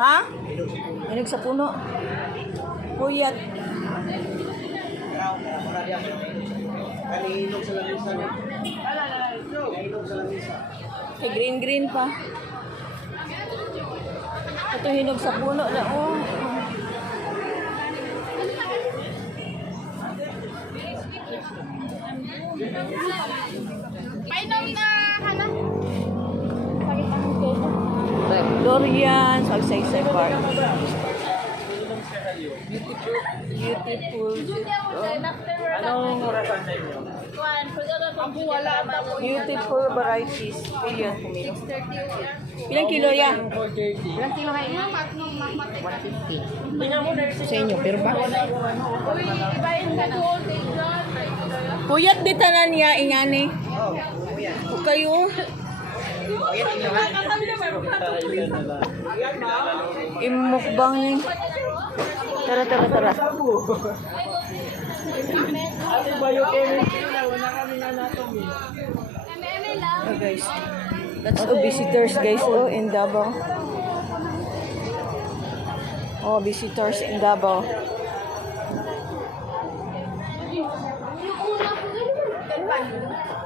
Ha? Hinog sa puno. Puyat. Kanihinog sa lamisa. Kanihinog sa lamisa. Green pa. Ito hinog sa puno na. Oh. Painom na hana. Dorian, Sagsay Park. Beautiful. Anong orasan sa inyo? Beautiful varieties. Ilan kumilo? Ilang kilo yan? 430. Ilang kilo kayo? 150. Tingnan mo na yung Sa inyo, pero ba? Puyat di tanan niya ingani. O kayo. Imukbang ni. Tara. Ate biochemistry na wala kami anatomy. Oh guys. That's all visitors guys in Davao. Oh, visitors in Davao.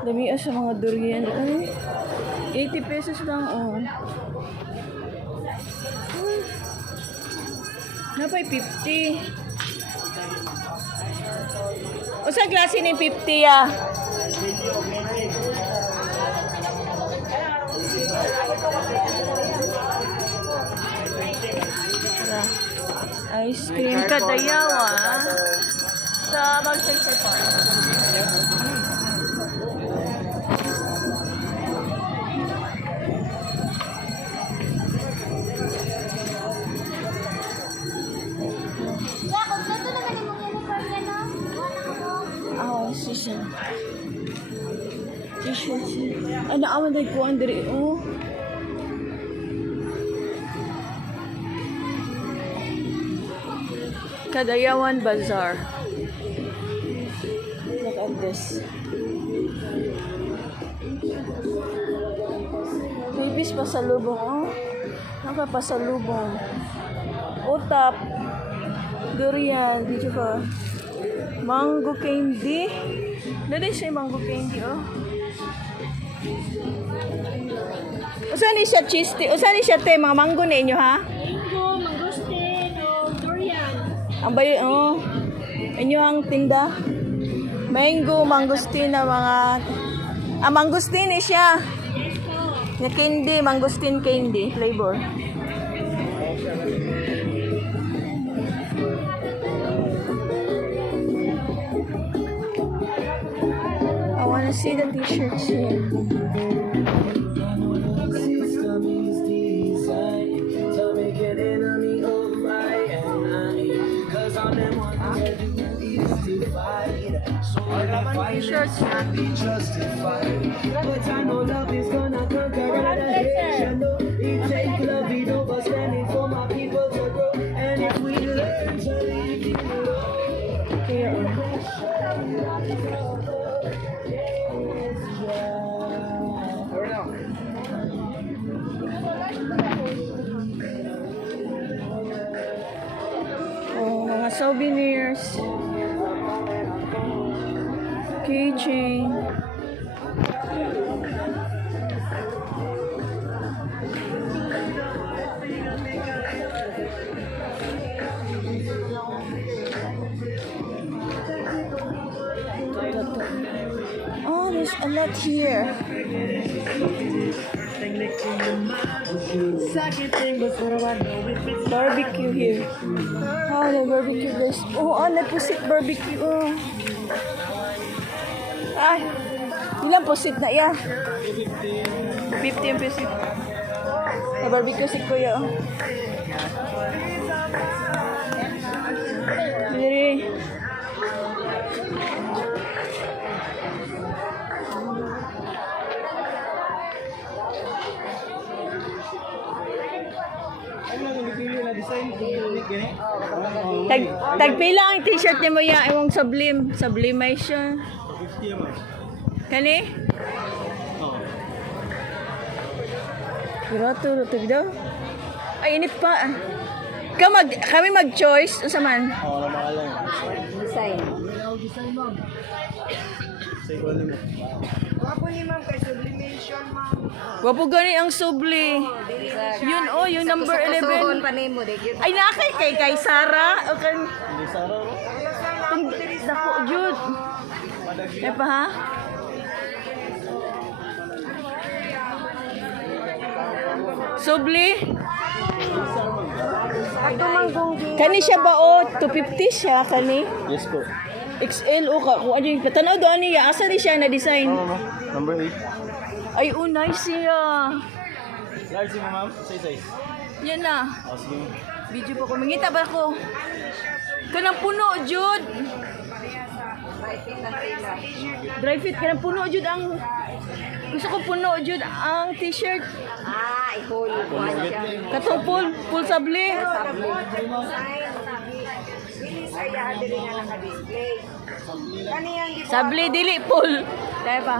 Dami sa mga durian. Ay, 80 pesos lang oh. Napay 50. O sa klase ni 50 ah. Ice cream Kadayawa sa Magsaysay Park. Siya. T-shirt siya. Ano aman day ko andre oh. Kadayawan Bazaar. Look at this. Babies pasalubong oh. Nakapasalubong. Utap. Durian. Dito pa. Mango candy. Dali siya mango candy, oh. Usan ni siya cheese tea? Usan ni siya te? Mga mango ninyo, ha? Mango, mangosteen, durian. Ang bayo, oh. Inyo ang tinda. Mango, mangosteen na mga... mangosteen eh siya. Na candy, mangosteen candy flavor. I wanna see the t-shirts here. T-shirts mga souvenirs, keychain. Oh, there's a lot here. Barbecue here. Oh, the barbecue guys. Oh, ano pusit barbecue. Oh. Ay, ilang pusit na yan? 50 yung pusit. The barbecue si Kuya. Oh. Diri. Tagpila ang t-shirt ni mo ya, iwang sublimation. Kani? Kirato, ito daw. Ay, init pa. Kami mag-choice. Unsa man? Oo, na lang. Design. Say ko lang. Wapo gani ang subli. Yun oh, yung number 11. Ay, kay Sara. Okay. Hindi Sara, no? Tung dako jud. Eh pa ha? Subli. Kani siya ba o 250 siya kani? Yes po. XL o ka kung ano yung patanaw do niya asa ni siya na design. Oo, ma'am. Number 8. Ay unay siya. Large mo, ma'am. Size. Yan na. Oh, sige. Video pa ko mangita ba ko? Kanang puno jud. Dry fit kanang puno jud ang gusto ko puno jud ang t-shirt. Ihol. Katong full sabli. Sabli dili full. Dai pa.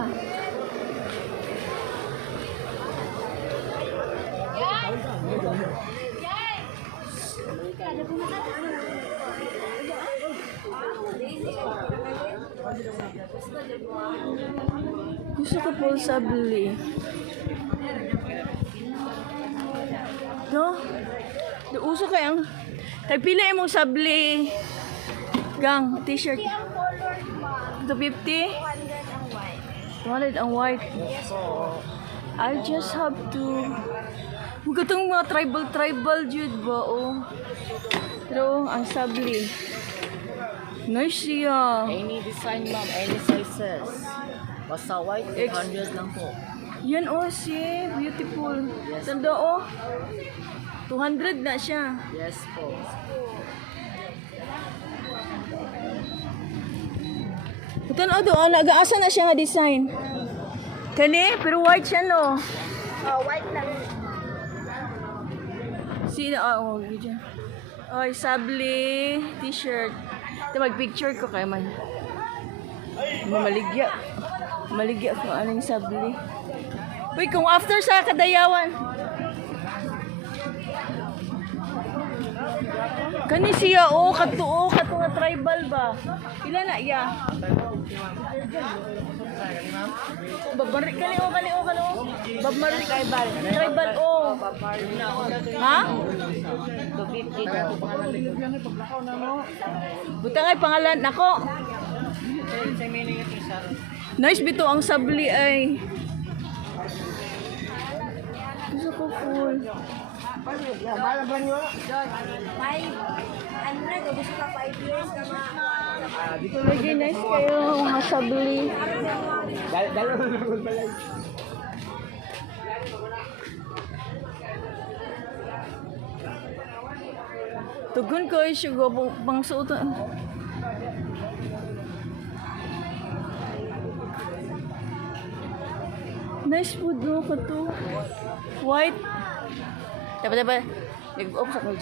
Gusto ko full sabli. No? Di uso kay ang pila imong sabli. Gang t-shirt. 250. 100 ang white. I just have to huwag itong mga tribal jud ba oh. Pero ang sabli. Nice siya. Any design ma'am, any sizes. Basta white, 200 lang po. Yan oh si beautiful. Tanda oh. 200 na siya. Yes po. Ito na doon, nag-aasa na siya nga design. Kani, pero white siya no. White lang. Sino, oh, video. Oy, sabli, t-shirt. Ito, mag-picture ko kayo man. Maligya. Maligya ko anong sabli. Uy, kung after sa kadayawan. Kani siya, kato nga tribal ba? Ila na, iya. Babari, kani. Babari, tribal. Tribal, Ha? 250 daw. Buta nga'y pangalan, nako. Nice bito ang sabli ay. Gusto ko full. May, ano na, gusto ka 5 years na Lagi nice kayo mga sabli. Tugon ko siya go pang suotan. Nice food no kato. White. Dapat nag-off sa kag